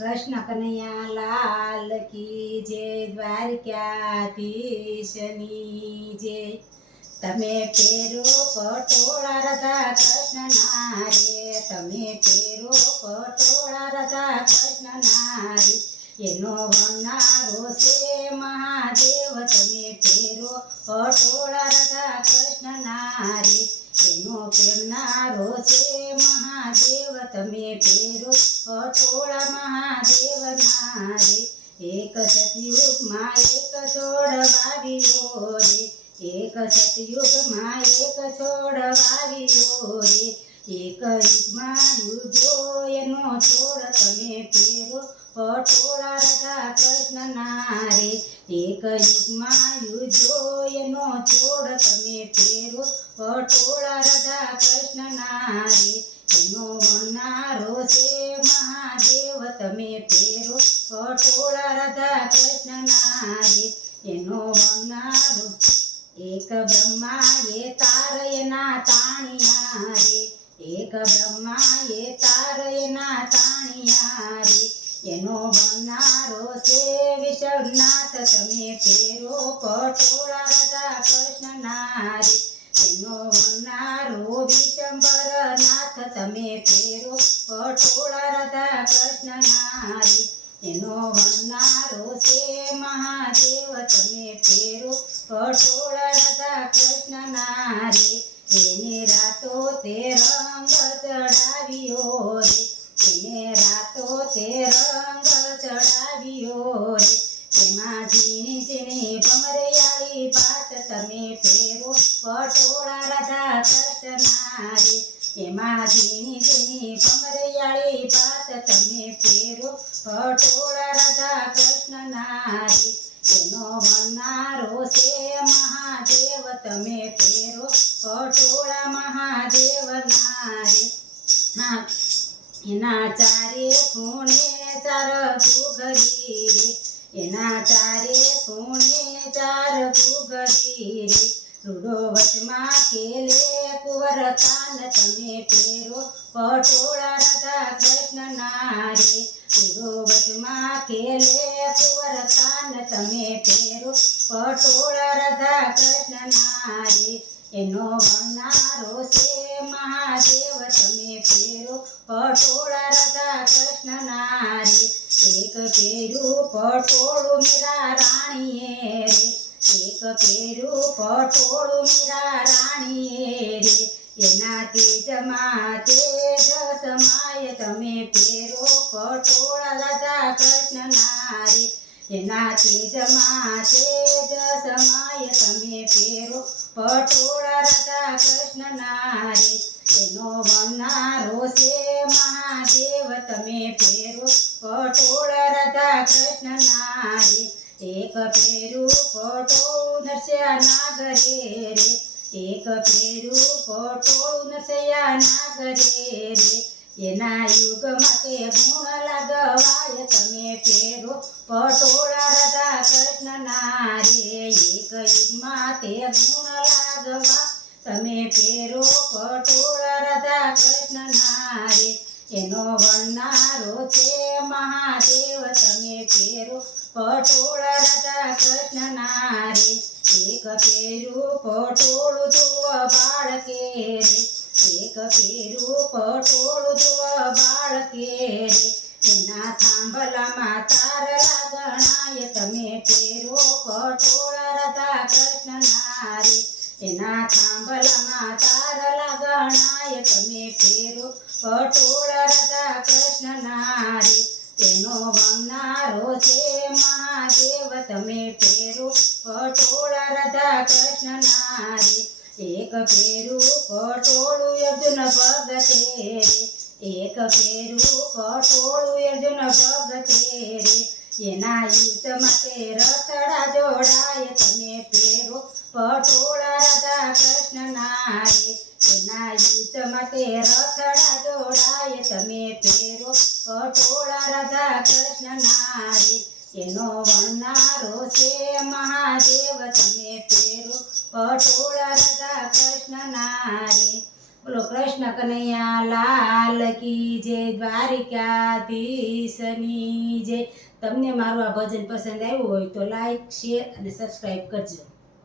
કૃષ્ણ કનૈયા લાલ કી જય, દ્વારકાધીશની જય। તમે પેરો પટોળા રાધા કૃષ્ણ રે, તમે પેરો પટોળા રાધા કૃષ્ણ રે, એનો વનારો છે મહાદેવ। તમે પેરો પટોળા રાધા કૃષ્ણ રે, એનો પેરનારો છે મહાદેવ। તમે પેરો પટોળા મહાદેવ રે, એક સતયુગમાં એક છોડ વાવ્યો રે, એક સતયુગમાં એક છોડ વાવ્યો રે, એક યુગમાં યુગો એનો છોડ। તમે પેરો પટોળા રાધા કૃષ્ણ રે, એક યુગમાં યુગો એનો છોડ। તમે પેરો પટોળા રાધા કૃષ્ણ રે, એનો વનારો છે મહાદેવ। તમે પેરો પટોળા રાધા કૃષ્ણ રે, એનો વનારો। એક બ્રહ્માએ તાર એના તાણિયા રે, એક બ્રહ્માએ તાર એના તાણિયા રે, એનો વનારો છે વિષ્ણુનાથ। તમે પેરો પટોળા રાધા કૃષ્ણ રે, એનો વનારો વિશંભરનાથ। તમે પેરો પટોળા રાધા કૃષ્ણ રે, એનો વનારો છે મહાદેવ। તમે પેરો પટોળા રાધા કૃષ્ણ રે, એને રાતો તે રંગ ચડાવ્યો રે, એને રાતો તે રંગ ચડાવ્યો રે, એમાં ઝીણી ઝીણી ભમરિયાળી પાત। તમે પેરો પટોળા રાધા કૃષ્ણ રે, એમાં ઝીણી ઝીણી ભમરિયાળી પાત। તમે પેરો પટોળા રાધા કૃષ્ણ રે, એનો વનારો છે મહાદેવ। તમે પેરો પટોળા મહાદેવ રે, એના ચારે ખૂણે ચાર ઘૂઘરી રે, એના ચારે ખૂણે ચાર ઘૂઘરી રે, રૂડો વચમાં ખેલે કુંવર કાન। તમે પેરો પટોળા રાધા કૃષ્ણ રે, રૂડો વચમાં ખેલે કુંવર કાન। તમે પેરો પટોળા રાધા કૃષ્ણ રે, એનો વનારો છે મહાદેવ। તમે પેરો પટોળા રાધા કૃષ્ણ રે, એક પેરું પટોળું મીરા રાણીએ રે, એક પેરું પટોળું મીરા રાણીએ રે, એના તેજમાં તેજ સમાય। તમે પેરો પટોળા રાધા કૃષ્ણ રે, એના તેજમાં તેજ સમાય। તમે પેરો પટોળા રાધા કૃષ્ણ રે, એનો વનારો છે મહાદેવ। તમે પેરો પટોળા રાધા કૃષ્ણ રે, એક પેરું પટોળું નરસિંહ નાગરે રે, એક પેરું પટોળું નરસિંહ નાગરે રે, એના યુગમાં તે ગુણ લાગવાય। તમે પેરો પટોળા રાધા કૃષ્ણ રે, એક યુગમાં તે ગુણ લાગવા। તમે પેરો પટોળા રાધા કૃષ્ણ રે, એનો વનારો છે મહાદેવ। તમે પેરો પટોળા રાધા કૃષ્ણ રે, એક પેરું પટોળું ધ્રુવ બાળકે રે, એક પેરું પટોળું ધ્રુવ બાળકે રે, એના થાંભલામાં તાર લાગણાય। તમે પેરો પટોળા રાધા કૃષ્ણ રે, એના થાંભલામાં તાર લાગણાય। તમે પેરો પટોળા રાધા કૃષ્ણ રે, તેનો વનારો છે મહાદેવ। તમે પેરો પટોળા રાધા કૃષ્ણ રે, એક પેરું પટોળું અર્જુન ભગતે રે, એક પેરું પટોળું અર્જુન ભગતે રે, એના યુદ્ધમાં તે રથડા જોડાય। તમે પેરો પટોળા રાધા કૃષ્ણ રે, એના યુદ્ધમાં તે રથડા જોડાય। તમે પેરો પટોળા રાધા કૃષ્ણ રે, એનો વનારો છે મહાદેવ। તમે પેરો પટોળા રાધા કૃષ્ણ રે, બોલો કૃષ્ણ કનૈયા લાલ કી જય, દ્વારિકાધીશની જય. તમને મારું આ ભજન પસંદ આવ્યું હોય તો લાઈક શેર અને સબસ્ક્રાઈબ કરજો.